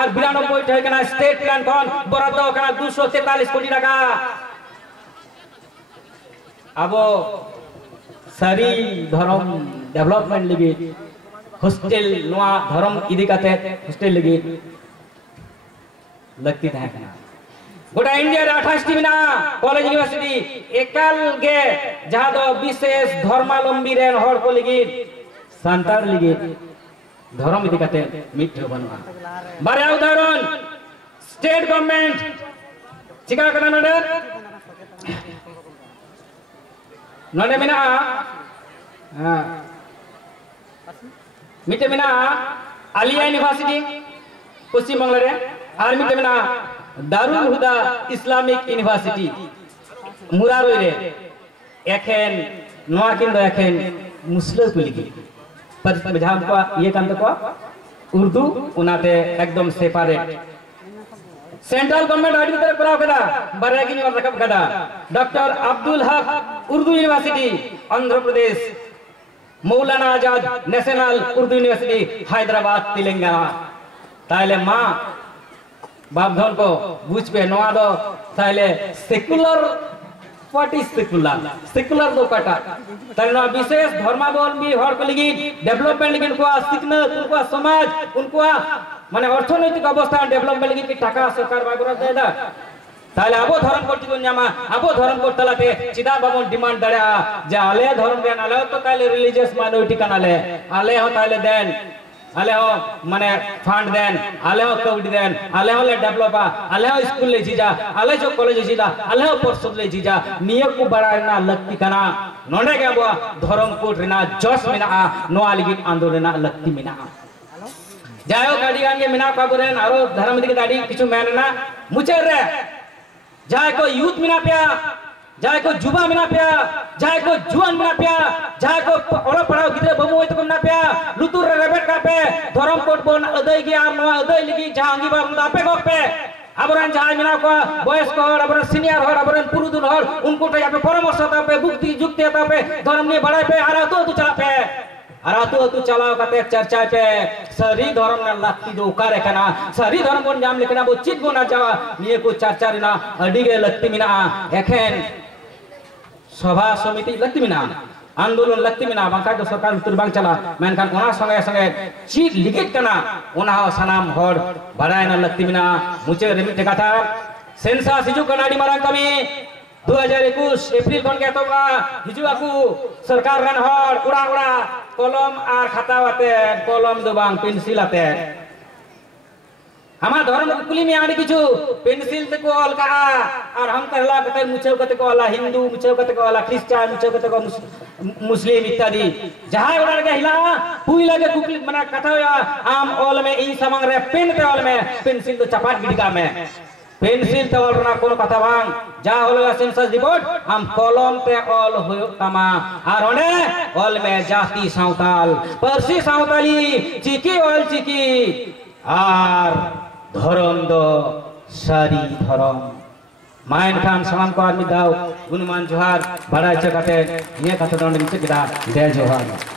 और 92 state plan खन बराद्द 243 कोटी टाका अब सारी धर्म डेवलपमेंट लगी हॉस्टल नवा धर्म इदी काते हॉस्टल लगी लगती था गोटा इंडिया 28 टी बिना कॉलेज यूनिवर्सिटी एकाल गे जहां दो विशेष धर्मावलंबी रेन हर को लगी संतार लगी धर्म इदी काते मिट्ठो बनवा बारे उदाहरण स्टेट गवर्नमेंट चिका कना नडे नडे बिना मिटे बिना आलिया यूनिवर्सिटी पश्चिम बंगाल रे और मिटे बिना दारुल हुदा इस्लामिक यूनिवर्सिटी मुरारोई रे एखेन नोआ किन दो एखेन मुस्लिम को लिखी पर जहां को ये काम तो को उर्दू उनाते एकदम सेपरेट सेंट्रल गवर्नमेंट आदि तरह कराव कदा बरेगिन और रकब कदा doctor Abdul Haq Urdu university Andhra Pradesh Maulana Azad national Urdu university Hyderabad Telangana ताइले मा बापधन को बुझ पे नोआ दो ताइले सेकुलर व्हाट इज सेकुलर दो काटा ताइले विशेष धर्मावलंबी हर को लगी डेवलपमेंट लगी उनको शिक्षण उनको समाज उनको माने अर्थनैतिक अवस्था डेवलपमेंट लगी की टाका सरकार बागरा देदा ताले आबो धर्म कोटी को न्यामा आबो धर्म को तलाते चिदा बाबन डिमांड दड़ा जे आले धर्म देन आले तो ताले रिलीजियस माइनॉरिटी कनाले आले हो ताले देन आले हो माने फंड देन आले हो कवडी देन आले हो ले डेवलपा आले हो स्कूल ले जीजा आले जो कॉलेज जीजा आले हो पर्सद ले जीजा नियम को बड़ाना लगती कना नोंडे के आबो धर्म कोट रेना जस मेना नोआ लगी आंदोलन लगती मेना जायो गाड़ी गांगे मिना काबुरेन आरो धर्म दिके दाडी किछु मेनना मुचर रे जाय को यूथ मिना पिया जाय को जुबा मिना पिया जाय को जुआन मिना पिया जाय को ओला पढ़ाओ गिदरे बमु होय तो मिना पिया लुतुर रे रेबेट का पे धर्म कोट बोन अदय गे आर नवा अदय लगी जांगी बार दापे गोपे आबरन जाय मिना को बॉयस को आबरन सीनियर हो आबरन पुरुदुन हो उनको तो यहाँ पे परामर्श पे बुद्धि जुक्ति पे धर्म ने बढ़ाई पे आरा तो चला पे अरातु अतु चलाओ कते चर्चा पे सरी धर्म न लाती दो कारे कना सरी धर्म बन जाम लेकिन अब चित गोना जावा निये को चर्चा रिना अडिगे लगती मिना एखेन सभा समिति लगती मिना आंदोलन लगती मिना बांका तो सरकार तुर बांग चला मेनखान ओना संगे संगे चित लिगित कना ओना सनाम हर बड़ाय न लगती मिना मुचे रिमिट कथा सेंसा सिजु कनाडी मारा कमी 2021 एप्रिल कोन के तो का हिजुआकू सरकार रन हर उड़ा उड़ा कलम और खाता वाते कलम दो बांग पेंसिल आते हमार धर्म कुली में आड़ी किछु पेंसिल ते को अलका और हम कहला कते मुछेव कते को वाला हिंदू मुछेव कते को वाला क्रिश्चियन मुछेव कते को मुस्लिम इत्यादि जहां उड़ा के हिला हुई लगे कुली मना कथा आम ऑल में ई समंग रे पेन पे ऑल में पेंसिल तो चपाट गिडका में पेंसिल तो ऑल ना कोनो कथा बांग जा होलो सेंसस रिपोर्ट हम कलम पे ऑल होयो तमा और ओने ऑल में जाति सावताल परसी सावताली चिकी ऑल चिकी और धर्म दो सारी धर्म मायन खान सलाम को आदमी दाव गुणमान जोहार बड़ा चकाते ये कथा दंड निचे गिदा जय जोहार।